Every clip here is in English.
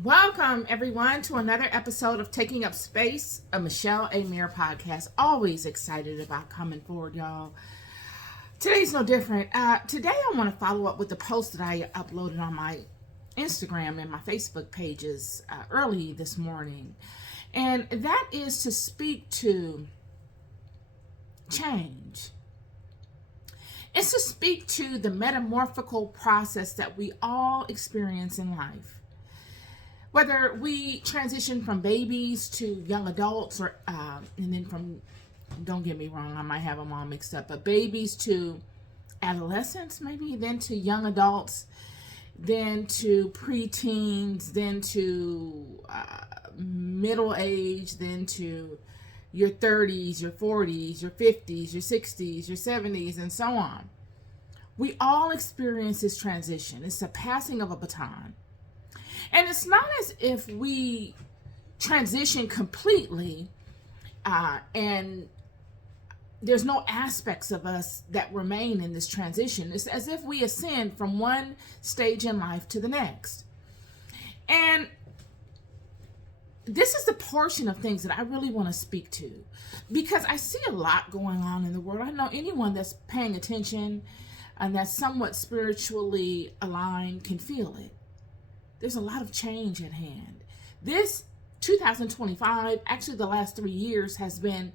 Welcome, everyone, to another episode of Taking Up Space, a Michelle A. Mayer podcast. Always excited about coming forward, y'all. Today's no different. Today, I want to follow up with the post that I uploaded on my Instagram and my Facebook pages early this morning. And that is to speak to change. It's to speak to the metamorphical process that we all experience in life. Whether we transition from babies to young adults, or and then don't get me wrong, I might have them all mixed up, but babies to adolescents, maybe, then to young adults, then to preteens, then to middle age, then to your 30s, your 40s, your 50s, your 60s, your 70s, and so on. We all experience this transition. It's a passing of a baton. And it's not as if we transition completely and there's no aspects of us that remain in this transition. It's as if we ascend from one stage in life to the next. And this is the portion of things that I really want to speak to, because I see a lot going on in the world. I know anyone that's paying attention and that's somewhat spiritually aligned can feel it. There's a lot of change at hand. This 2025, actually the last 3 years, has been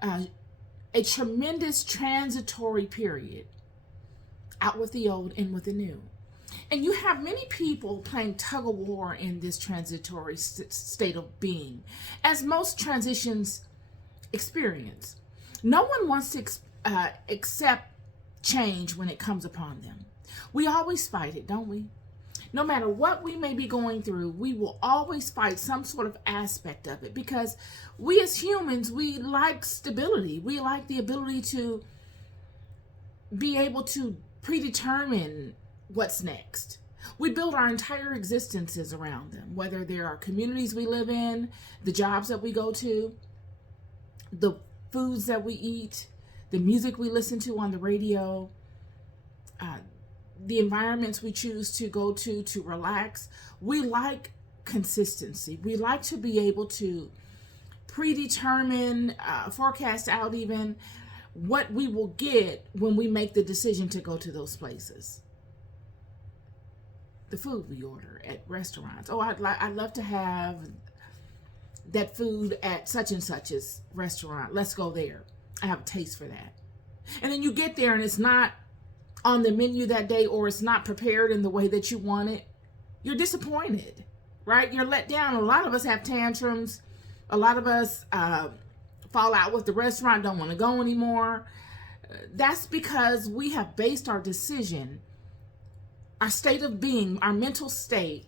a tremendous transitory period. Out with the old, in with the new. And you have many people playing tug of war in this transitory state of being, as most transitions experience. No one wants to accept change when it comes upon them. We always fight it, don't we? No matter what we may be going through, we will always fight some sort of aspect of it, because we as humans, we like stability. We like the ability to be able to predetermine what's next. We build our entire existences around them, whether they're our communities we live in, the jobs that we go to, the foods that we eat, the music we listen to on the radio, the environments we choose to go to relax. We like consistency. We like to be able to predetermine, forecast out even what we will get when we make the decision to go to those places. The food we order at restaurants. Oh, I'd love to have that food at such and such's restaurant. Let's go there. I have a taste for that. And then you get there and it's not on the menu that day, or it's not prepared in the way that you want it. You're disappointed, right? You're let down. A lot of us have tantrums. A lot of us fall out with the restaurant, don't want to go anymore. That's because we have based our decision, our state of being, our mental state,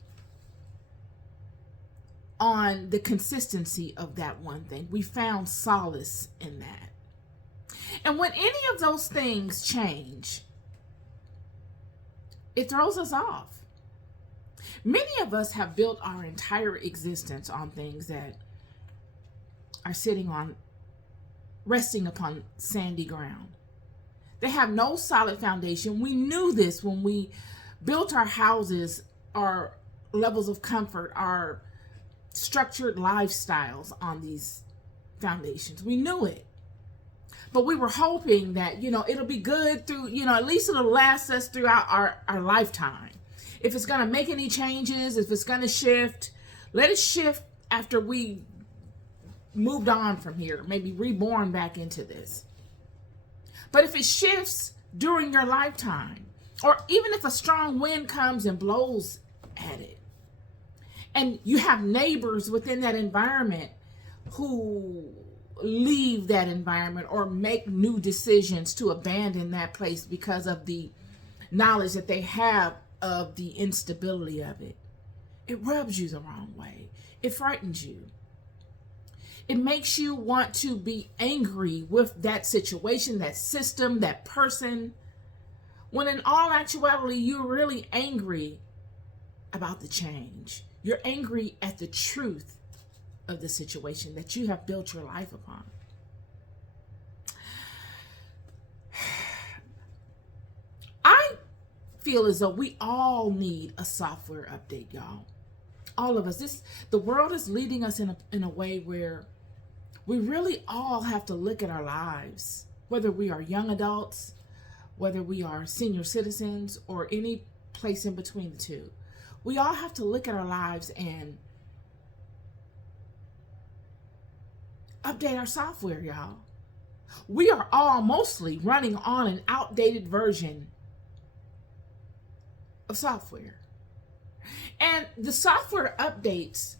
on the consistency of that one thing. We found solace in that. And when any of those things change, it throws us off. Many of us have built our entire existence on things that are resting upon sandy ground. They have no solid foundation. We knew this when we built our houses, our levels of comfort, our structured lifestyles on these foundations. We knew it. But we were hoping that, it'll be good through, at least it'll last us throughout our lifetime. If it's going to make any changes, if it's going to shift, let it shift after we moved on from here, maybe reborn back into this. But if it shifts during your lifetime, or even if a strong wind comes and blows at it, and you have neighbors within that environment who leave that environment or make new decisions to abandon that place because of the knowledge that they have of the instability of it, it rubs you the wrong way. It frightens you. It makes you want to be angry with that situation, that system, that person, when in all actuality, you're really angry about the change. You're angry at the truth of the situation that you have built your life upon. I feel as though we all need a software update, y'all. All of us. The world is leading us in a way where we really all have to look at our lives, whether we are young adults, whether we are senior citizens, or any place in between the two. We all have to look at our lives and update our software, y'all. We are all mostly running on an outdated version of software. And the software updates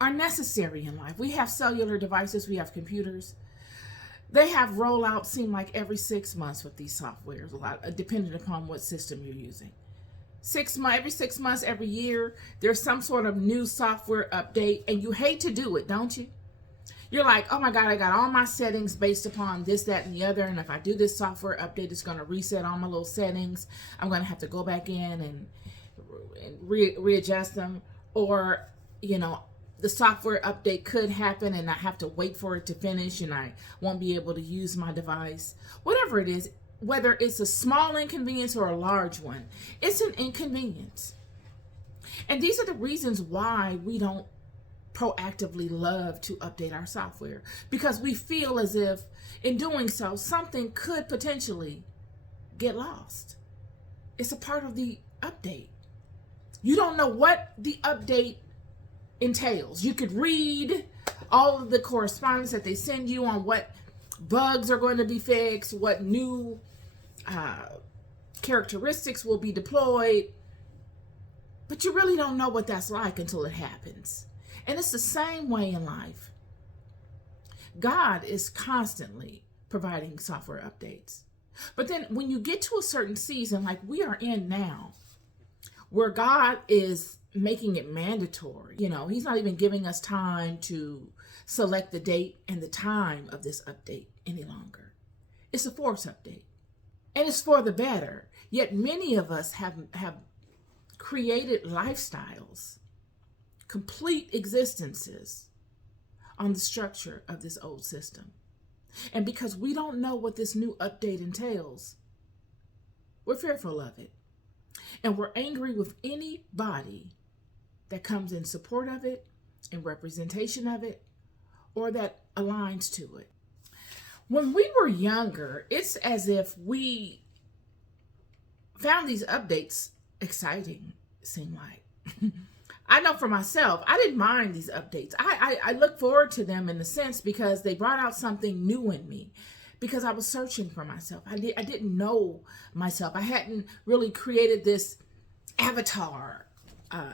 are necessary in life. We have cellular devices, we have computers. They have rollouts seem like every 6 months with these softwares, a lot depending upon what system you're using. Every 6 months, every year, there's some sort of new software update, and you hate to do it, don't you? You're like, oh my God, I got all my settings based upon this, that, and the other, and if I do this software update, it's going to reset all my little settings. I'm going to have to go back in and readjust them, or, the software update could happen and I have to wait for it to finish and I won't be able to use my device. Whatever it is, whether it's a small inconvenience or a large one, it's an inconvenience. And these are the reasons why we don't proactively love to update our software, because we feel as if in doing so, something could potentially get lost. It's a part of the update. You don't know what the update entails. You could read all of the correspondence that they send you on what bugs are going to be fixed, what new characteristics will be deployed, but you really don't know what that's like until it happens. And it's the same way in life. God is constantly providing software updates. But then when you get to a certain season like we are in now, where God is making it mandatory, he's not even giving us time to select the date and the time of this update any longer. It's a forced update, and it's for the better. Yet many of us have created lifestyles, complete existences on the structure of this old system. And because we don't know what this new update entails, we're fearful of it. And we're angry with anybody that comes in support of it, in representation of it, or that aligns to it. When we were younger, it's as if we found these updates exciting, it seemed like. I know for myself, I didn't mind these updates. I look forward to them in a sense because they brought out something new in me, because I was searching for myself. I didn't know myself. I hadn't really created this avatar,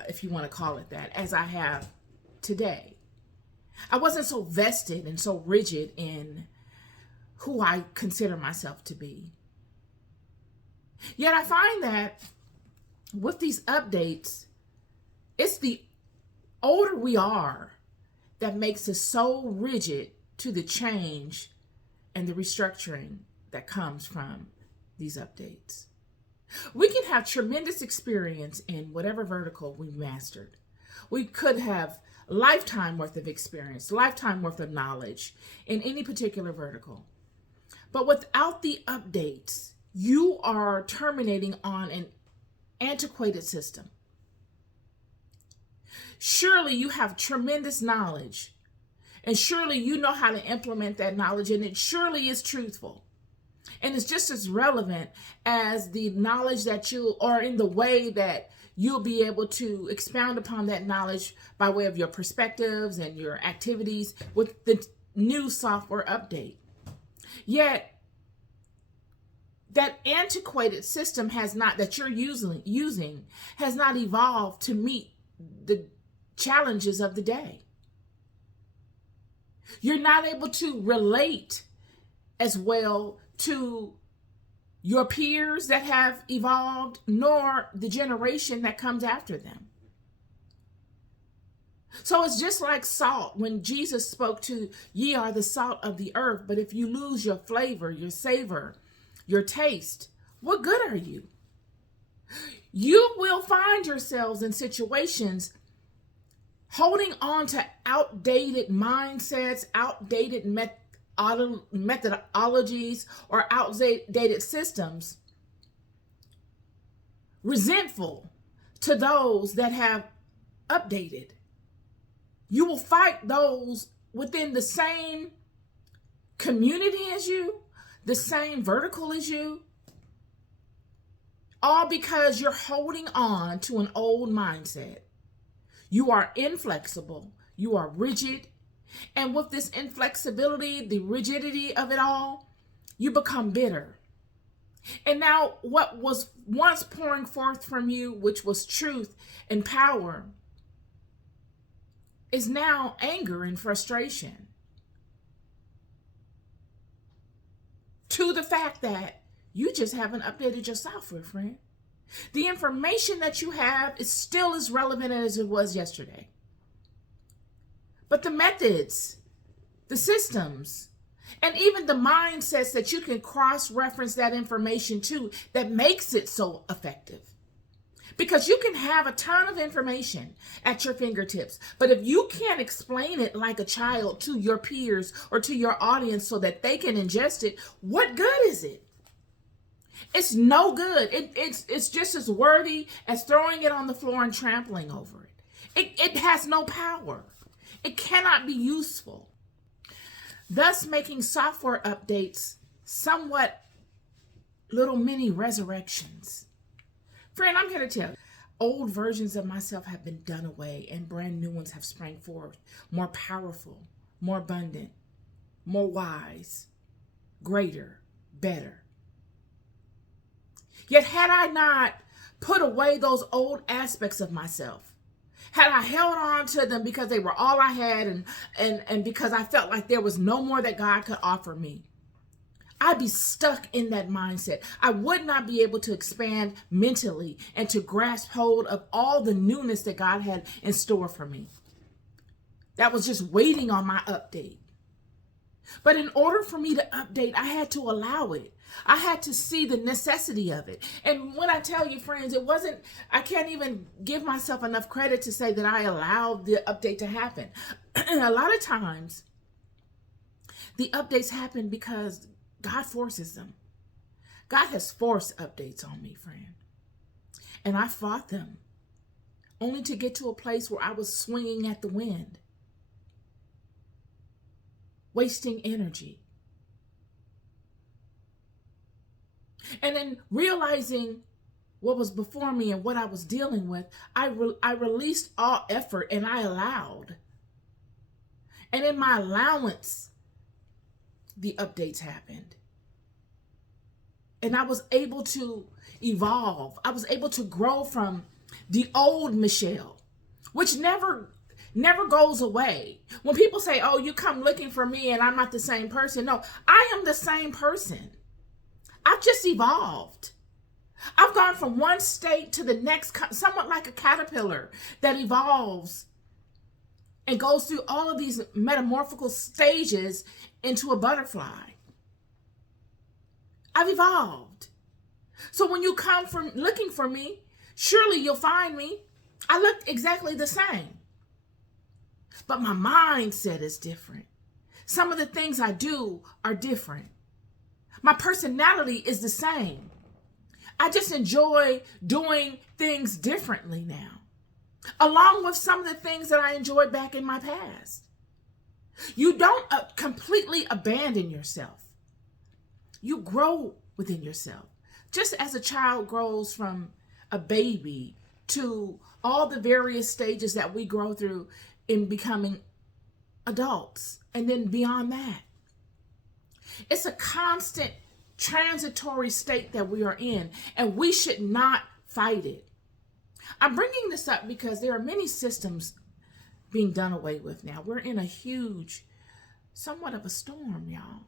if you want to call it that, as I have today. I wasn't so vested and so rigid in who I consider myself to be. Yet I find that with these updates, it's the older we are that makes us so rigid to the change and the restructuring that comes from these updates. We can have tremendous experience in whatever vertical we mastered. We could have a lifetime worth of experience, lifetime worth of knowledge in any particular vertical. But without the updates, you are terminating on an antiquated system. Surely you have tremendous knowledge, and surely you know how to implement that knowledge, and it surely is truthful. And it's just as relevant as the knowledge that or in the way that you'll be able to expound upon that knowledge by way of your perspectives and your activities with the new software update. Yet, that antiquated system that you're using has not evolved to meet the challenges of the day. You're not able to relate as well to your peers that have evolved, nor the generation that comes after them. So it's just like salt. When Jesus spoke to, ye are the salt of the earth, but if you lose your flavor, your savor, your taste, what good are you? You will find yourselves in situations holding on to outdated mindsets, outdated methodologies, or outdated systems, resentful to those that have updated. You will fight those within the same community as you, the same vertical as you, all because you're holding on to an old mindset. You are inflexible, you are rigid, and with this inflexibility, the rigidity of it all, you become bitter. And now what was once pouring forth from you, which was truth and power, is now anger and frustration. To the fact that you just haven't updated your software, friend. The information that you have is still as relevant as it was yesterday. But the methods, the systems, and even the mindsets that you can cross-reference that information to that makes it so effective. Because you can have a ton of information at your fingertips, but if you can't explain it like a child to your peers or to your audience so that they can ingest it, what good is it? It's no good. It's just as worthy as throwing it on the floor and trampling over it. It has no power. It cannot be useful. Thus making software updates somewhat little mini resurrections. Friend, I'm here to tell you, old versions of myself have been done away and brand new ones have sprang forth, more powerful, more abundant, more wise, greater, better. Yet had I not put away those old aspects of myself, had I held on to them because they were all I had and because I felt like there was no more that God could offer me, I'd be stuck in that mindset. I would not be able to expand mentally and to grasp hold of all the newness that God had in store for me. That was just waiting on my update. But in order for me to update, I had to allow it. I had to see the necessity of it. And when I tell you, friends, I can't even give myself enough credit to say that I allowed the update to happen. A lot of times, the updates happen because God forces them. God has forced updates on me, friend. And I fought them, only to get to a place where I was swinging at the wind, wasting energy. And then realizing what was before me and what I was dealing with, I released all effort and I allowed. And in my allowance, the updates happened. And I was able to evolve. I was able to grow from the old Michelle, which never goes away. When people say, oh, you come looking for me and I'm not the same person. No, I am the same person. I've just evolved. I've gone from one state to the next, somewhat like a caterpillar that evolves and goes through all of these metamorphical stages into a butterfly. I've evolved. So when you come from looking for me, surely you'll find me. I look exactly the same. But my mindset is different. Some of the things I do are different. My personality is the same. I just enjoy doing things differently now, along with some of the things that I enjoyed back in my past. You don't completely abandon yourself. You grow within yourself. Just as a child grows from a baby to all the various stages that we grow through in becoming adults, and then beyond that. It's a constant transitory state that we are in, and we should not fight it. I'm bringing this up because there are many systems being done away with now. We're in a huge, somewhat of a storm, y'all.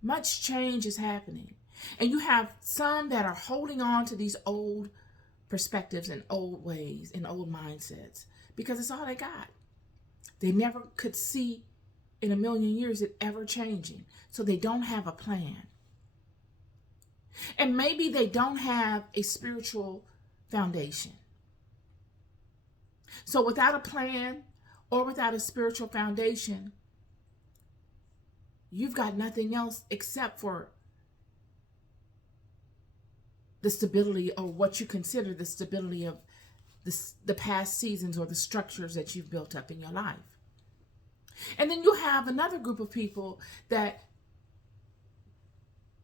Much change is happening. And you have some that are holding on to these old perspectives and old ways and old mindsets because it's all they got. They never could see in a million years it ever changing. So they don't have a plan. And maybe they don't have a spiritual foundation. So without a plan or without a spiritual foundation, you've got nothing else except for the stability, or what you consider the stability of the past seasons or the structures that you've built up in your life. And then you have another group of people that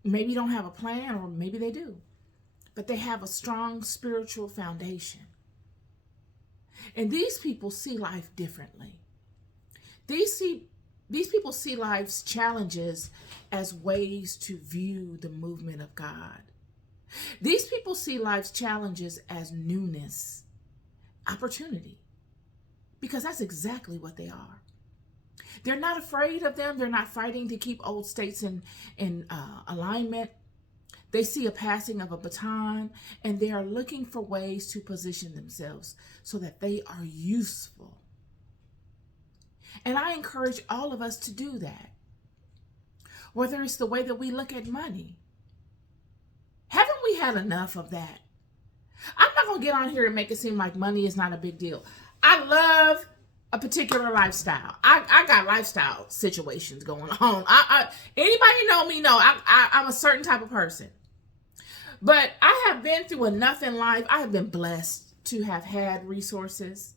maybe don't have a plan, or maybe they do, but they have a strong spiritual foundation. And these people see life differently. These people see life's challenges as ways to view the movement of God. These people see life's challenges as newness, opportunity, because that's exactly what they are. They're not afraid of them. They're not fighting to keep old states in alignment. They see a passing of a baton, and they are looking for ways to position themselves so that they are useful. And I encourage all of us to do that. Whether it's the way that we look at money. Haven't we had enough of that? I'm not going to get on here and make it seem like money is not a big deal. I love a particular lifestyle. I got lifestyle situations going on. Anybody know me know I'm a certain type of person. But I have been through enough in life. I have been blessed to have had resources.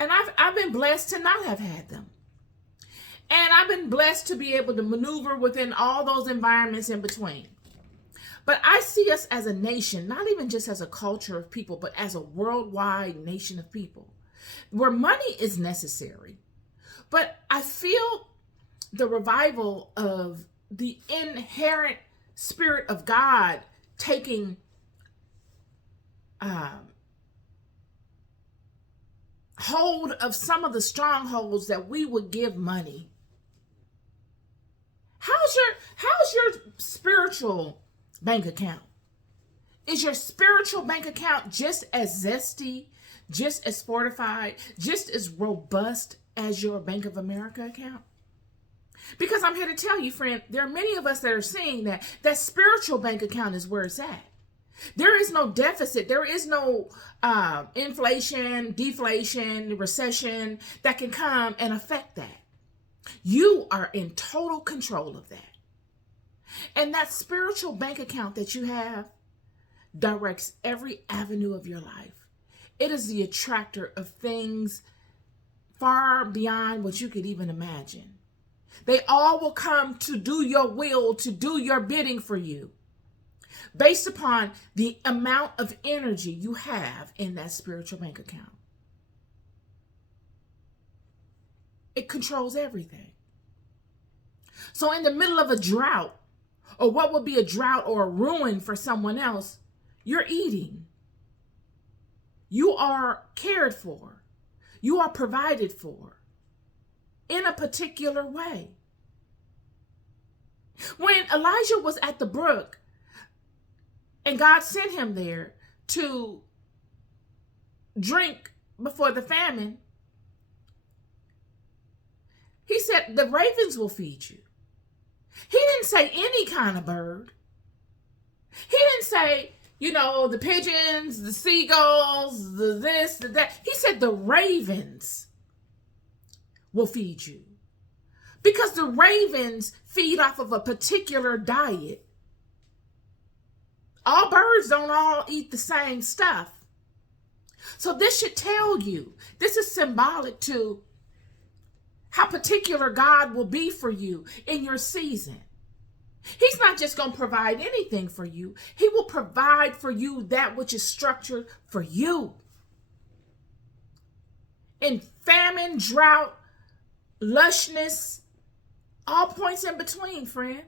And I've been blessed to not have had them. And I've been blessed to be able to maneuver within all those environments in between. But I see us as a nation, not even just as a culture of people, but as a worldwide nation of people, where money is necessary. But I feel the revival of the inherent Spirit of God taking hold of some of the strongholds that we would give money. How's your spiritual bank account? Is your spiritual bank account just as zesty, just as fortified, just as robust as your Bank of America account? Because I'm here to tell you, friend, there are many of us that are seeing that spiritual bank account is where it's at. There is no deficit. There is no inflation, deflation, recession that can come and affect that. You are in total control of that. And that spiritual bank account that you have directs every avenue of your life. It is the attractor of things far beyond what you could even imagine. They all will come to do your will, to do your bidding for you, based upon the amount of energy you have in that spiritual bank account. It controls everything. So in the middle of a drought, or what would be a drought or a ruin for someone else, you're eating. You are cared for. You are provided for in a particular way. When Elijah was at the brook and God sent him there to drink before the famine, he said, the ravens will feed you. He didn't say any kind of bird. He didn't say, the pigeons, the seagulls, the this, the that. He said the ravens will feed you. Because the ravens feed off of a particular diet. All birds don't all eat the same stuff. So this should tell you, this is symbolic to how particular God will be for you in your season. He's not just going to provide anything for you. He will provide for you that which is structured for you. In famine, drought, lushness, all points in between, friend.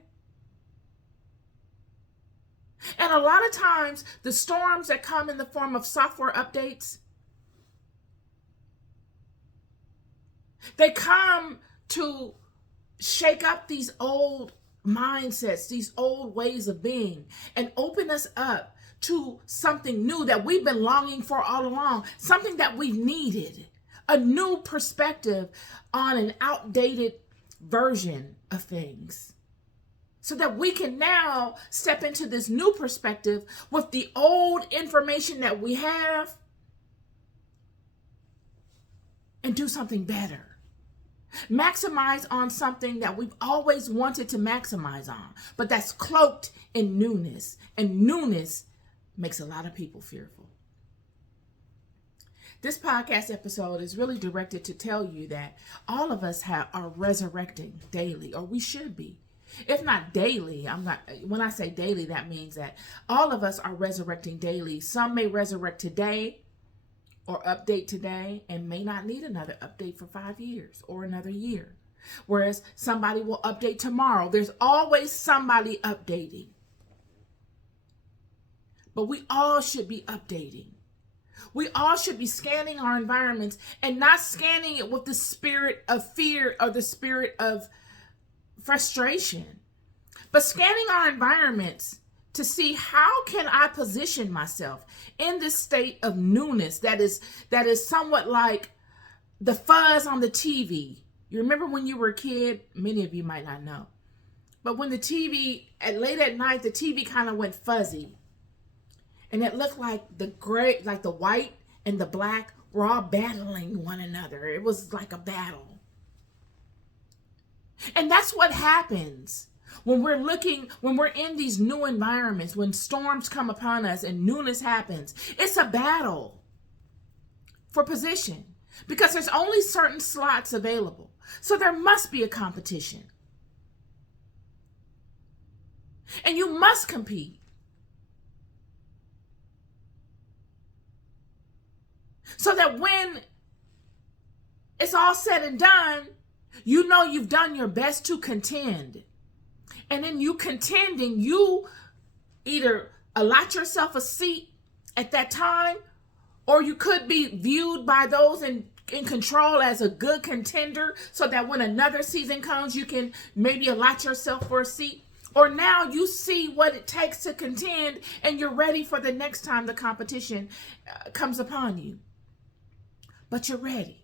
And a lot of times, the storms that come in the form of software updates, they come to shake up these old mindsets, these old ways of being, and open us up to something new that we've been longing for all along, something that we've needed, a new perspective on an outdated version of things, so that we can now step into this new perspective with the old information that we have and do something better. Maximize on something that we've always wanted to maximize on, but that's cloaked in newness. And newness makes a lot of people fearful. This podcast episode is really directed to tell you that all of us are resurrecting daily, or we should be. If not daily, when I say daily, that means that all of us are resurrecting daily. Some may resurrect today or update today and may not need another update for 5 years or another year. Whereas somebody will update tomorrow. There's always somebody updating. But we all should be updating. We all should be scanning our environments and not scanning it with the spirit of fear or the spirit of frustration, but scanning our environments to see how can I position myself in this state of newness that is somewhat like the fuzz on the TV. You remember when you were a kid? Many of you might not know. But when the TV, late at night, the TV kind of went fuzzy. And it looked like the gray, like the white and the black were all battling one another. It was like a battle. And that's what happens when we're in these new environments, when storms come upon us and newness happens. It's a battle for position because there's only certain slots available. So there must be a competition. And you must compete. So that when it's all said and done, you know you've done your best to contend. And in you contending, you either allot yourself a seat at that time, or you could be viewed by those in control as a good contender so that when another season comes, you can maybe allot yourself for a seat. Or now you see what it takes to contend and you're ready for the next time the competition comes upon you. But you're ready.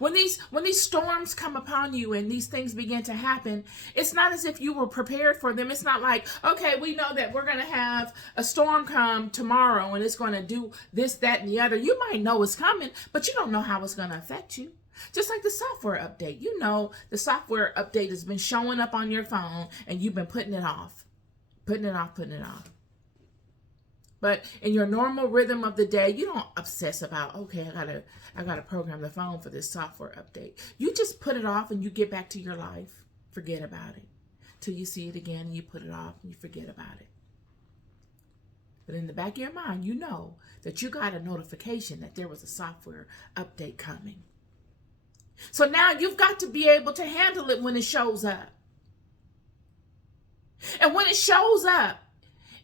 When these storms come upon you and these things begin to happen, it's not as if you were prepared for them. It's not like, okay, we know that we're going to have a storm come tomorrow and it's going to do this, that, and the other. You might know it's coming, but you don't know how it's going to affect you. Just like the software update. You know the software update has been showing up on your phone and you've been putting it off. Putting it off. But in your normal rhythm of the day, you don't obsess about, okay, I gotta program the phone for this software update. You just put it off and you get back to your life. Forget about it. Till you see it again, you put it off and you forget about it. But in the back of your mind, you know that you got a notification that there was a software update coming. So now you've got to be able to handle it when it shows up. And when it shows up,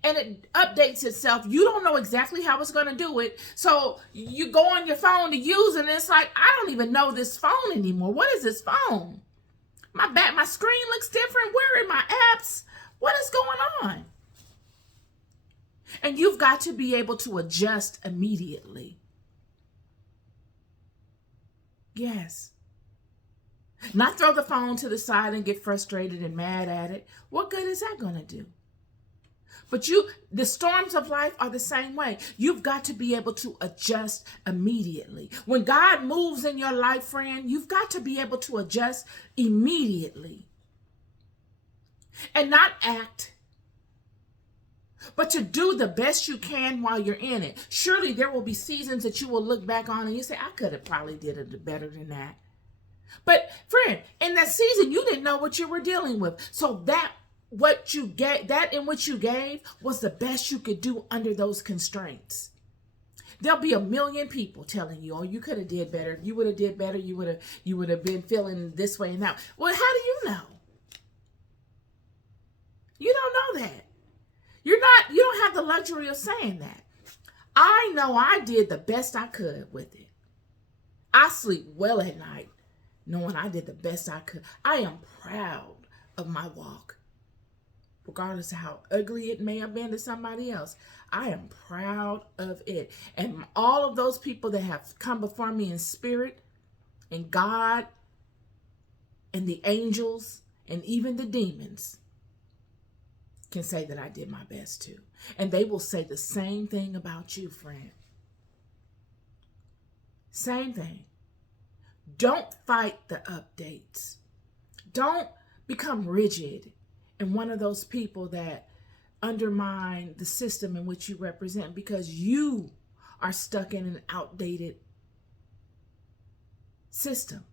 and it updates itself, you don't know exactly how it's going to do it. So you go on your phone to use it, and it's like, I don't even know this phone anymore. What is this phone? My screen looks different. Where are my apps? What is going on? And you've got to be able to adjust immediately. Yes. Not throw the phone to the side and get frustrated and mad at it. What good is that going to do? But the storms of life are the same way. You've got to be able to adjust immediately. When God moves in your life, friend, you've got to be able to adjust immediately. And not act, but to do the best you can while you're in it. Surely there will be seasons that you will look back on and you say, I could have probably did it better than that. But friend, in that season, you didn't know what you were dealing with. So that in which you gave was the best you could do under those constraints. There'll be a million people telling you, oh, you could have did better. You would have did better. You would have been feeling this way and that. Well, how do you know? You don't know that. You don't have the luxury of saying that. I know I did the best I could with it. I sleep well at night knowing I did the best I could. I am proud of my walk. Regardless of how ugly it may have been to somebody else, I am proud of it. And all of those people that have come before me in spirit, and God, and the angels, and even the demons can say that I did my best too. And they will say the same thing about you, friend. Same thing. Don't fight the updates. Don't become rigid and one of those people that undermine the system in which you represent because you are stuck in an outdated system.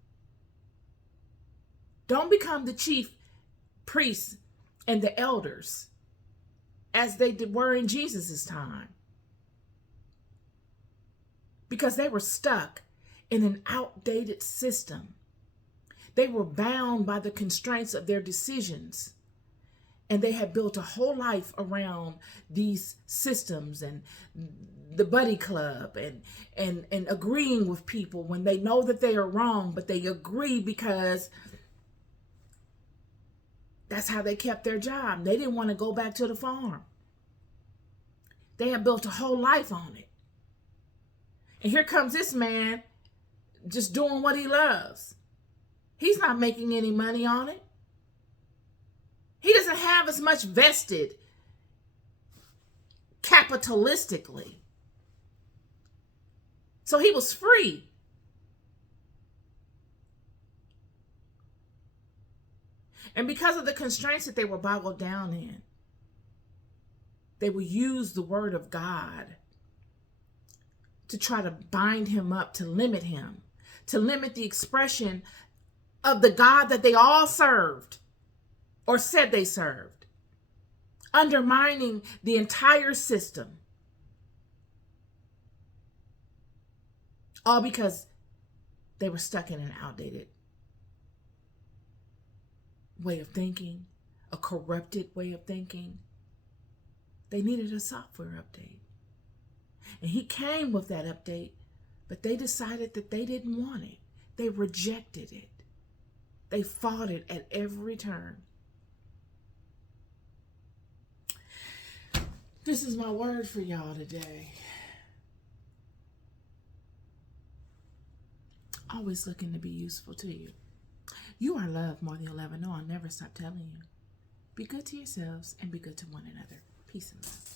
Don't become the chief priests and the elders as they were in Jesus's time, because they were stuck in an outdated system. They were bound by the constraints of their decisions, and they had built a whole life around these systems and the buddy club and agreeing with people when they know that they are wrong, but they agree because that's how they kept their job. They didn't want to go back to the farm. They had built a whole life on it. And here comes this man just doing what he loves. He's not making any money on it. He doesn't have as much vested capitalistically. So he was free. And because of the constraints that they were boggled down in, they would use the word of God to try to bind him up, to limit him, to limit the expression of the God that they all served or said they served, undermining the entire system. All because they were stuck in an outdated way of thinking, a corrupted way of thinking. They needed a software update. And he came with that update, but they decided that they didn't want it. They rejected it. They fought it at every turn. This is my word for y'all today. Always looking to be useful to you. You are loved more than you'll ever know. I'll never stop telling you. Be good to yourselves and be good to one another. Peace and love.